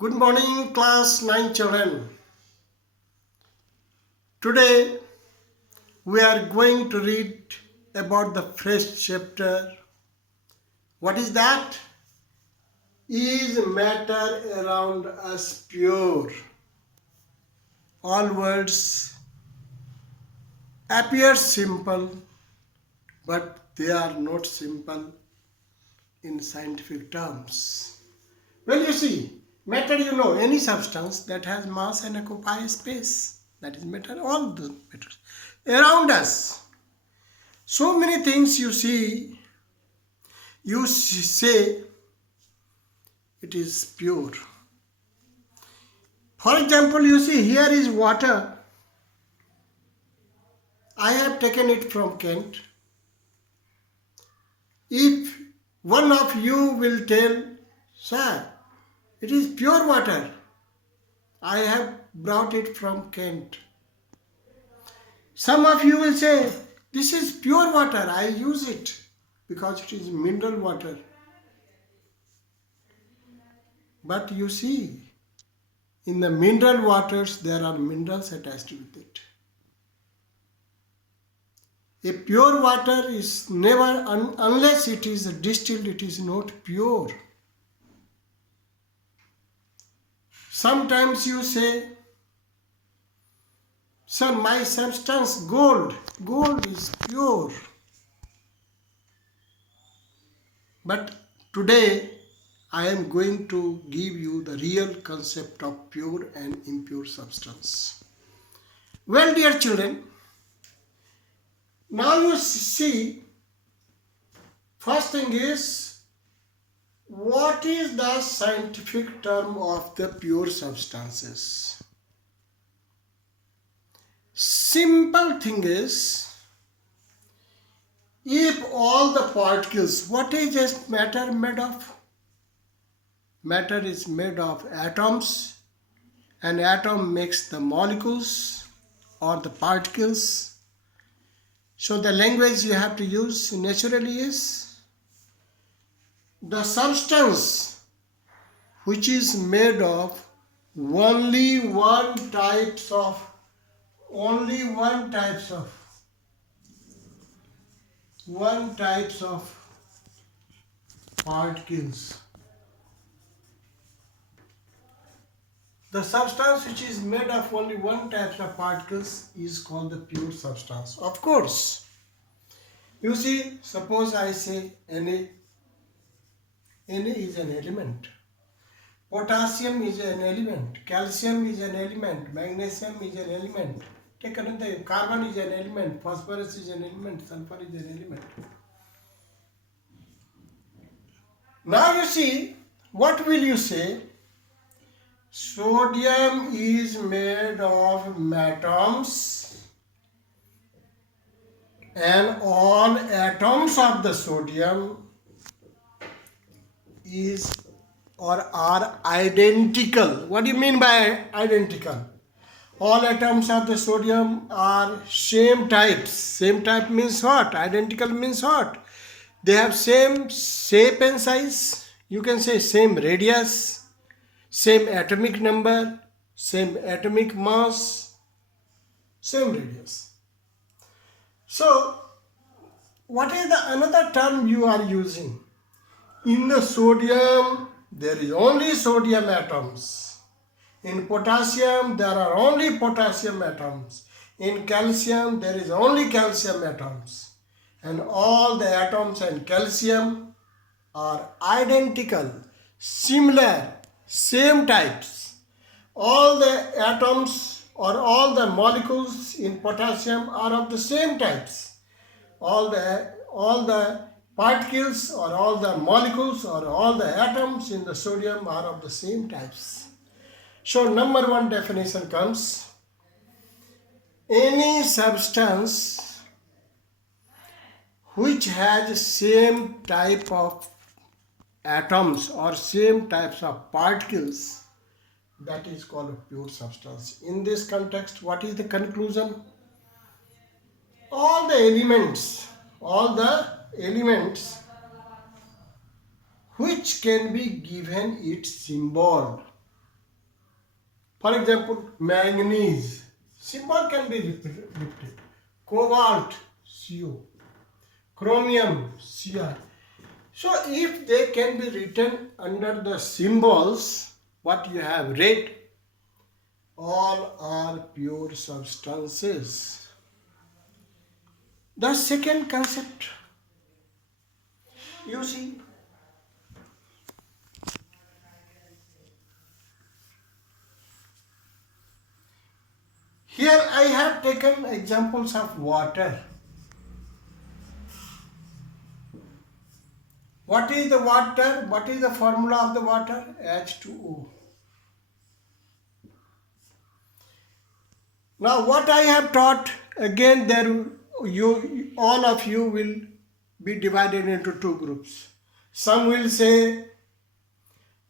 Good morning, class 9 children. Today we are going to read about the first chapter. What is that? Is matter around us pure? All words appear simple, but they are not simple in scientific terms. Well, you see, matter, any substance that has mass and occupies space. That is matter, all the matters around us. So many things you see, you say it is pure. For example, you see here is water. I have taken it from Kent. If one of you will tell, sir, it is pure water, I have brought it from Kent. Some of you will say, this is pure water, I use it because it is mineral water. But you see, in the mineral waters, there are minerals attached with it. A pure water is never, unless it is distilled, it is not pure. Sometimes you say, sir, my substance gold is pure. But today I am going to give you the real concept of pure and impure substance. Well, dear children, now you see, first thing is, what is the scientific term of the pure substances? Simple thing is, if all the particles, what is just matter made of? Matter is made of atoms, and atom makes the molecules or the particles. So the language you have to use naturally is, the substance which is made of only one types of particles. The substance which is made of only one type of particles is called the pure substance. Of course, you see, suppose I say Na is an element, potassium is an element, calcium is an element, magnesium is an element. Take another, carbon is an element, phosphorus is an element, sulfur is an element. Now you see, what will you say? Sodium is made of atoms, and all atoms of the sodium are identical. What do you mean by identical? All atoms of the sodium are same types. Same type means what? Identical means what? They have same shape and size. You can say same radius, same atomic number, same atomic mass, same radius. So, what is the another term you are using? In the sodium, there is only sodium atoms. In potassium, there are only potassium atoms. In calcium, there is only calcium atoms. And all the atoms and calcium are identical, similar, same types. All the atoms or all the molecules in potassium are of the same types. All the particles or all the molecules or all the atoms in the sodium are of the same types. So number one definition comes, any substance which has same type of atoms or same types of particles, that is called a pure substance. In this context, what is the conclusion? All the elements which can be given its symbol. For example, manganese, symbol can be repeated. Cobalt, Co. Chromium, Cr. So if they can be written under the symbols, what you have read, all are pure substances. The second concept, you see, here I have taken examples of water. What is the water? What is the formula of the water? H2O. Now what I have taught, again there you all of you will be divided into two groups. Some will say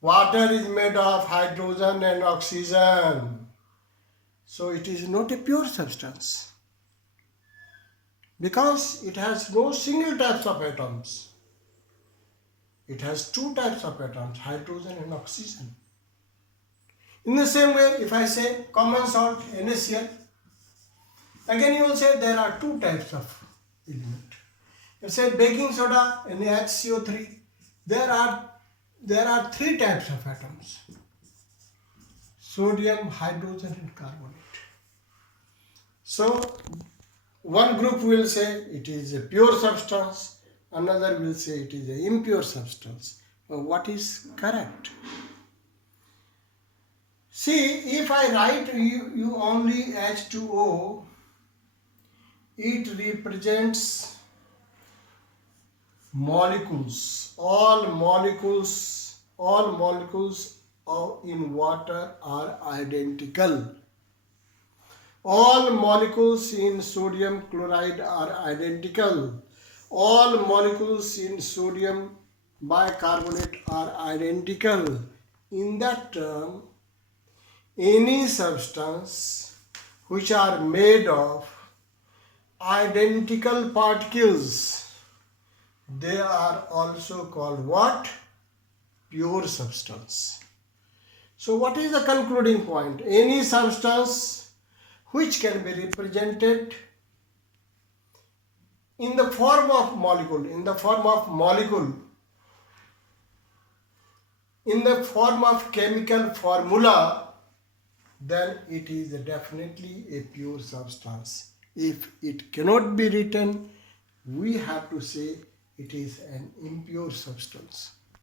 water is made of hydrogen and oxygen, so it is not a pure substance because it has no single types of atoms. It has two types of atoms, hydrogen and oxygen. In the same way, if I say common salt, NaCl, again you will say there are two types of element. If you say baking soda, NaHCO3, there are three types of atoms: sodium, hydrogen and carbonate. So one group will say it is a pure substance, another will say it is an impure substance. What is correct? See, if I write you only H2O, it represents molecules. All molecules in water are identical. All molecules in sodium chloride are identical. All molecules in sodium bicarbonate are identical. In that term, any substance which are made of identical particles, they are also called what? Pure substance. So what is the concluding point? Any substance which can be represented in the form of molecule, in the form of chemical formula, then it is definitely a pure substance. If it cannot be written, we have to say it is an impure substance.